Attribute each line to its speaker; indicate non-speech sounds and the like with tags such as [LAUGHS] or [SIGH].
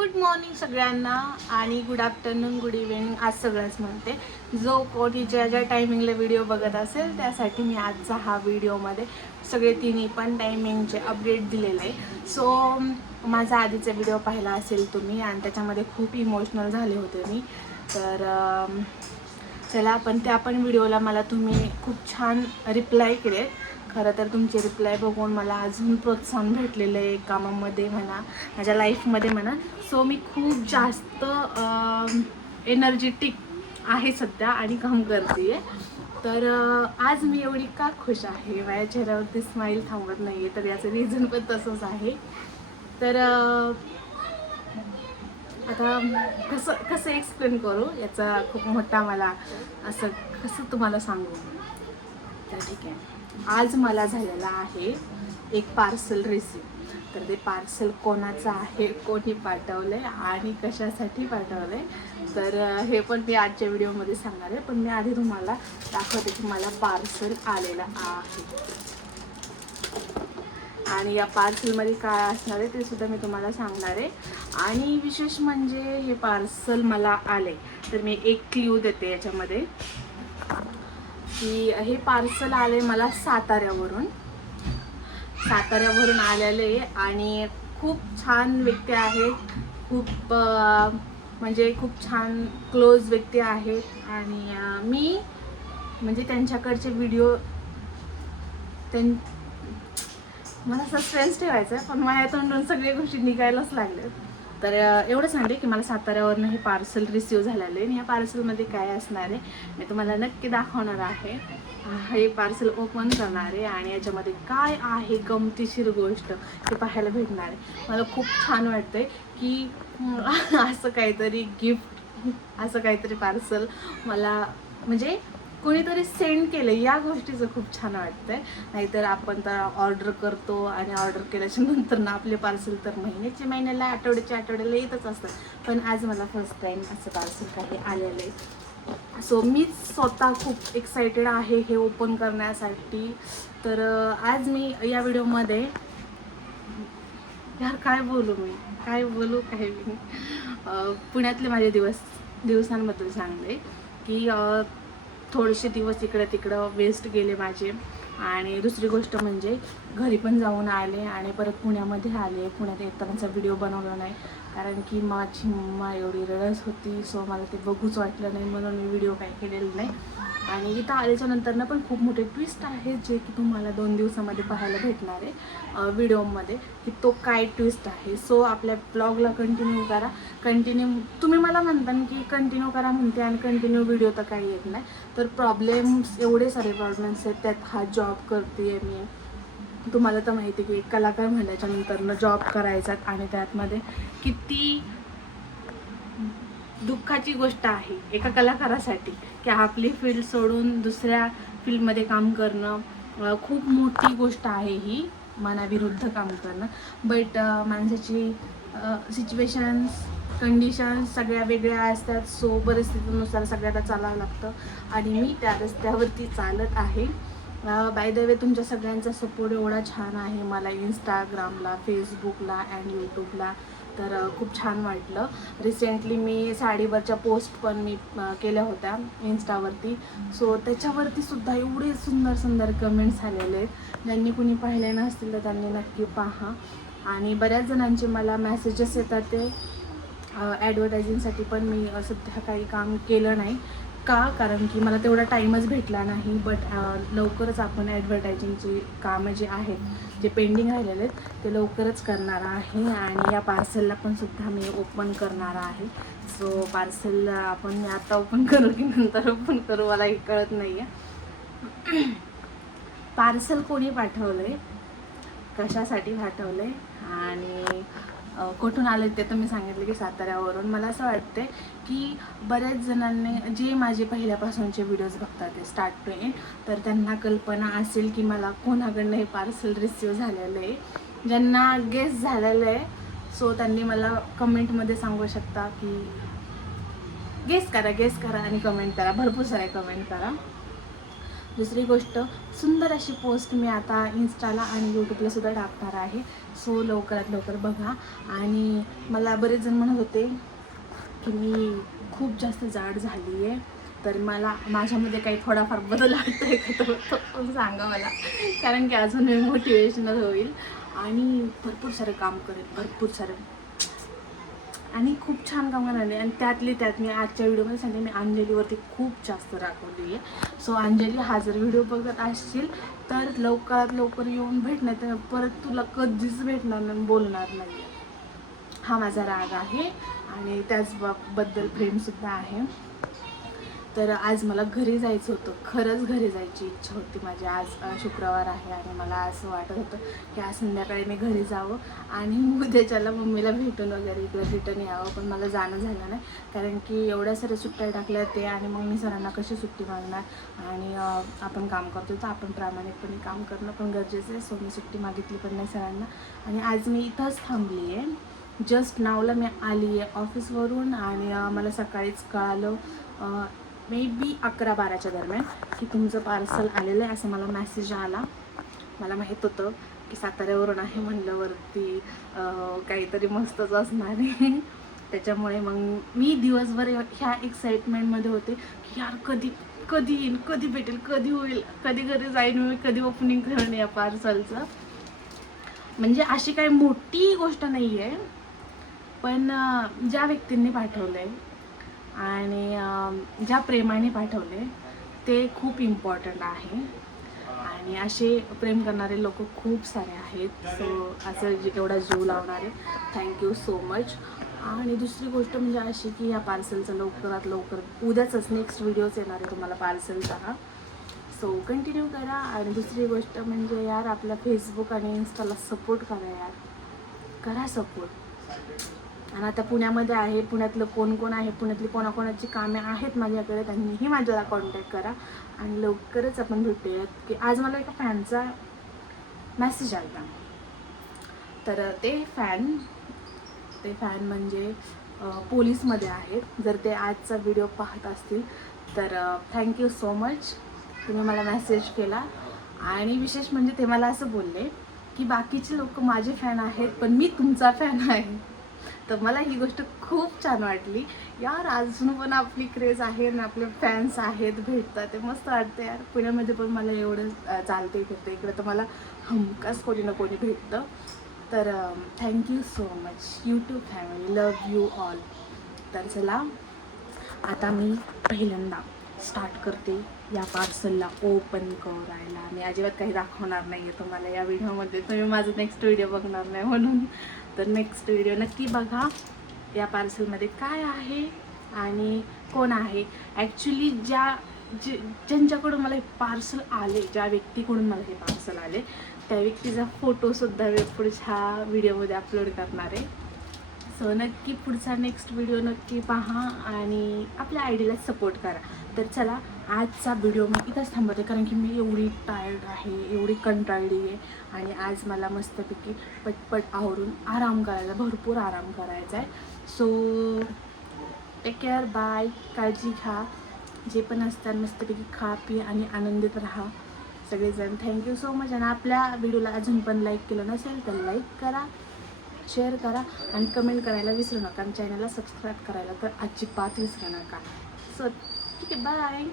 Speaker 1: Good morning सगळ्यांना आणि good afternoon good evening आज सगळंच म्हणते. जो कोणी ज्या ज्या टायमिंगला व्हिडिओ बघत असेल त्यासाठी मी आजचा हा व्हिडिओमध्ये सगळे तिन्ही पण टायमिंगचे अपडेट दिलेले आहे. सो माझा आधीचा व्हिडिओ पाहिला असेल तुम्ही आणि त्याच्यामध्ये खूप इमोशनल झाले होते मी. तर चला पण त्या पण व्हिडिओला मला तुम्ही खूप छान रिप्लाय केले खरं तर तुमचे रिप्लाय बघून मला अजून प्रोत्साहन भेटलेलं आहे कामामध्ये म्हणा माझ्या लाईफमध्ये म्हणा. सो मी खूप जास्त एनर्जेटिक आहे सध्या आणि काम करते आहे तर आज मी एवढी का खुश आहे? माझ्या चेहऱ्यावरती स्माईल थांबत नाही आहे तर याचं रिझन पण तसंच आहे. तर आता कसं कसं एक्सप्लेन करू? याचा खूप मोठा मला असं कसं तुम्हाला सांगू? तर ठीक आहे. आज मला झालेला आहे एक पार्सल रिसीव तर ते पार्सल कोणाचं आहे कोणी पाठवलं आहे आणि कशासाठी पाठवलं आहे तर हे पण मी आजच्या व्हिडिओमध्ये सांगणार आहे. पण मी आधी तुम्हाला दाखवते की मला पार्सल आलेलं आहे. आणि या पार्सलमध्ये काय असणार आहे ते सुद्धा मी तुम्हाला सांगणार आहे. आणि विशेष म्हणजे हे पार्सल मला आले तर मी एक क्ल्यू देते याच्यामध्ये. की हे पार्सल आले मला साताऱ्यावरून. साताऱ्यावरून आलेले आणि खूप छान व्यक्ती आहेत खूप म्हणजे खूप छान क्लोज व्यक्ती आहेत आणि मी म्हणजे त्यांच्याकडचे व्हिडिओ त्यां मला सस्पेन्स ठेवायचं आहे पण माझ्या तोंडून सगळ्या गोष्टी निघायलाच लागल्यात. तर एवढं सांगते की मला साताऱ्यावरनं हे पार्सल रिसीव झालेलं आहे आणि या पार्सलमध्ये काय असणार आहे मी तुम्हाला नक्की दाखवणार आहे. हे पार्सल ओपन करणार आहे आणि याच्यामध्ये काय आहे गमतीशीर गोष्ट ते पाहायला भेटणार आहे. मला खूप छान वाटतंय की [LAUGHS] असं काहीतरी गिफ्ट असं काहीतरी पार्सल मला म्हणजे कोणीतरी सेंड केलं या गोष्टीचं खूप छान वाटतंय. नाहीतर आपण तर ऑर्डर करतो आणि ऑर्डर केल्याच्यानंतर ना आपले पार्सल तर महिन्याच्या महिन्याला आठवड्याच्या आठवड्याला येतच असतात. पण आज मला फर्स्ट टाईम असं पार्सल काही आलेलं आहे. सो मीच स्वतः खूप एक्सायटेड आहे हे ओपन करण्यासाठी. तर आज मी या व्हिडिओमध्ये यार काय बोलू मी? काय बोलू काय मी? पुण्यातले माझे दिवस दिवसांबद्दल सांगले की थोडेसे दिवस इकडं तिकडं वेस्ट गेले माझे. आणि दुसरी गोष्ट म्हणजे घरी पण जाऊन आले आणि परत पुण्यामध्ये आले. पुण्यात येतानाचा व्हिडिओ बनवला नाही. कारण की माझी मम्मा एवढी रडस होती सो मला ते बघूच वाटलं नाही म्हणून मी व्हिडिओ काही केलेलं नाही. आणि इथं आल्याच्यानंतरनं पण खूप मोठे ट्विस्ट आहे जे की तुम्हाला दोन दिवसामध्ये पाहायला भेटणार आहे व्हिडिओमध्ये की तो काय ट्विस्ट आहे. सो आपल्या ब्लॉगला कंटिन्यू करा. कंटिन्यू तुम्ही मला म्हणता की कंटिन्यू करा म्हणते आणि कंटिन्यू व्हिडिओ तर काही येत नाही. तर प्रॉब्लेम्स एवढे सारे प्रॉब्लेम्स आहेत त्यात हा जॉब करते आहे मी. तुम्हाला तर माहिती आहे की एक कलाकार म्हणल्याच्यानंतरनं जॉब करायचा आणि त्यातमध्ये किती दुःखाची गोष्ट आहे एका कलाकारासाठी की आपली फील्ड सोडून दुसऱ्या फील्डमध्ये काम करणं खूप मोठी गोष्ट आहे ही मनाविरुद्ध काम करणं. बट माणसाची सिच्युएशन्स कंडिशन्स सगळ्या वेगळ्या असतात. सो परिस्थितीनुसार सगळ्याला चालावं लागतं. आणि मी त्या रस्त्यावरती चालत आहे. बाय द वे तुमच्या सगळ्यांचा सपोर्ट एवढा छान आहे मला इंस्टाग्रामला फेसबुकला अँड यूट्यूबला तर खूप छान वाटलं. रिसेंटली मी साडीवरच्या पोस्ट पण मी केल्या होत्या इन्स्टावरती सो त्याच्यावरती सुद्धा एवढे सुंदर सुंदर कमेंट्स आलेले आहेत. ज्यांनी कुणी पाहिले नसतील तर त्यांनी नक्की पहा. आणि बऱ्याच जणांचे मला मेसेजेस येतात ते. ॲडव्हर्टायझिंगसाठी पण मी सध्या काही काम केलं नाही. का? कारण की मला तेवढा टाईमच भेटला नाही बट लवकरच आपण ॲडव्हर्टायझिंगची कामं जे आहेत जे पेंडिंग राहिलेले आहेत ते लवकरच करणार आहे आणि या पार्सलला पण सुद्धा मी ओपन करणार आहे. सो पार्सल आपण मी आता ओपन करू की नंतर ओपन करू मला हे कळत नाही आहे पार्सल कोणी पाठवलं आहे कशासाठी पाठवलं आहे कुठून आले ते तर मी सांगितले की साताऱ्यावरून. मला असं वाटते की बऱ्याच जणांनी जे माझे पहिल्यापासूनचे व्हिडिओज बघतात ते स्टार्ट टू एंड तर त्यांना कल्पना असेल की मला कोणाकडनं हे पार्सल रिसिव्ह झालेलं आहे. ज्यांना गेस झालेलं आहे सो त्यांनी मला कमेंटमध्ये सांगू शकता की गेस करा गेस करा आणि कमेंट करा. भरपूर सारे कमेंट करा. दुसरी गोष्ट सुंदर अशी पोस्ट मी आता इन्स्टाला आणि यूट्यूबला सुद्धा टाकणार आहे. सो लवकरात लवकर बघा. आणि मला बरेच जण म्हणत होते की मी खूप जास्त जाड झाली आहे तर मला माझ्यामध्ये काही थोडाफार बदल आहे का तो सांगा मला. कारण की अजून मी मोटिवेशनल होईल. आणि भरपूर सारं काम करेल भरपूर सारं. आणि खूप छान काम आले आणि त्यातली त्यात मी आजच्या व्हिडिओमध्ये सांगते मी अंजलीवरती खूप जास्त राखवली आहे. सो अंजली हा जर व्हिडिओ बघत असशील तर लवकरात लवकर येऊन भेटणार तर परत तुला कधीच भेटणार नाही बोलणार नाही. हा माझा राग आहे आणि त्याचबद्दल प्रेमसुद्धा आहे. तर आज मला घरी जायचं होतं. खरंच घरी जायची इच्छा होती माझी. आज शुक्रवार आहे आणि मला असं वाटत होतं की आज संध्याकाळी मी घरी जावं आणि [LAUGHS] उद्याच्याला मम्मीला भेटून वगैरे इकडे रिटर्न यावं. पण मला जाणं झालं नाही. कारण की एवढ्या साऱ्या सुट्ट्या टाकल्या ते आणि मग मी सरांना कशी सुट्टी मागणार? आणि आपण काम करतो तर आपण प्रामाणिकपणे काम करणं पण गरजेचं आहे. सो मी सुट्टी मागितली पण नाही सरांना. आणि आज मी इथंच थांबली आहे. जस्ट नावला मी आली आहे ऑफिसवरून आणि मला सकाळीच कळालं मे बी अकरा बाराच्या दरम्यान की तुमचं पार्सल आलेलं आहे असं मला मेसेज आला. मला माहीत होतं की साताऱ्यावरून आहे म्हणलं वरती अ, काहीतरी मस्तच असणार आहे. त्याच्यामुळे मग मी दिवसभर ह्या एक्साइटमेंटमध्ये होते की यार कधी कधी येईल कधी भेटेल कधी होईल कधी घरी जाईन मी कधी ओपनिंग करेन या पार्सलचं म्हणजे अशी काही मोठी गोष्ट नाही आहे पण ज्या व्यक्तींनी पाठवलं आहे आणि ज्या प्रेमाने पाठवले ते खूप इम्पॉर्टंट आहे. आणि असे प्रेम करणारे लोक खूप सारे आहेत. सो असं जे- एवढा जीव लावणारे थँक्यू सो मच आणि दुसरी गोष्ट म्हणजे अशी की या पार्सलचं लवकरात लवकर उद्याचंच नेक्स्ट व्हिडिओच येणार आहे तुम्हाला पार्सलचा हा सो कंटिन्यू करा. आणि दुसरी गोष्ट म्हणजे यार आपल्या फेसबुक आणि इन्स्टाला सपोर्ट करा यार. करा सपोर्ट आणि आता पुण्यामध्ये आहे पुण्यातलं कोण कोण आहे पुण्यातली कोणाकोणाची कामे आहेत माझ्याकडे त्यांनीही माझ्याला कॉन्टॅक्ट करा आणि लवकरच आपण भेटूयात. की आज मला एका फॅनचा मेसेज आला तर ते फॅन ते फॅन म्हणजे पोलीसमध्ये आहेत. जर ते आजचा व्हिडिओ पाहत असतील तर थँक्यू सो मच तुम्ही मला मेसेज केला. आणि विशेष म्हणजे ते मला असं बोलले की बाकीचे लोक माझे फॅन आहेत पण मी तुमचा फॅन आहे. तर मला ही गोष्ट खूप छान वाटली. यार अजून पण आपली क्रेज आहे आणि आपले फॅन्स आहेत भेटतात. ते मस्त वाटतं यार. पुण्यामध्ये पण मला एवढं चालते फिरते इकडे तर मला हमखास कोणी ना कोणी भेटतं. तर thank you so much YouTube family love you all तर चला आता मी पहिल्यांदा स्टार्ट करते या पार्सलला ओपन करायला. मी अजिबात काही दाखवणार नाही आहे तुम्हाला या व्हिडिओमध्ये तुम्ही माझं नेक्स्ट व्हिडिओ बघणार नाही म्हणून. तर नेक्स्ट व्हिडिओ नक्की बघा. या पार्सलमध्ये काय आहे आणि कोण आहे. ॲक्च्युली ज्या जे ज्यांच्याकडून मला हे पार्सल आले ज्या व्यक्तीकडून मला हे पार्सल आले त्या व्यक्तीचा फोटोसुद्धा मी पुढच्या व्हिडिओमध्ये अपलोड करणार आहे. सो नक्की पुढचा नेक्स्ट व्हिडिओ नक्की पहा आणि आपल्या आयडीला सपोर्ट करा. तर चला आजचा व्हिडिओ मी इथंच थांबवते कारण की मी एवढी टायर्ड आहे एवढी कंटाळली आहे. आणि आज मला मस्तपैकी पटपट आवरून आराम करायचा भरपूर आराम करायचा आहे. सो टेक केअर बाय काळजी घ्या. जे पण असतात मस्तपैकी खा पी आणि आनंदित राहा. सगळेजण थँक्यू सो मच आणि आपल्या व्हिडिओला अजून पण लाईक केलं नसेल तर लाईक करा शेअर करा आणि कमेंट करायला विसरू नका. आणि चॅनलला सबस्क्राईब करायला तर अजिबात विसरू नका. सो ठीक आहे बाय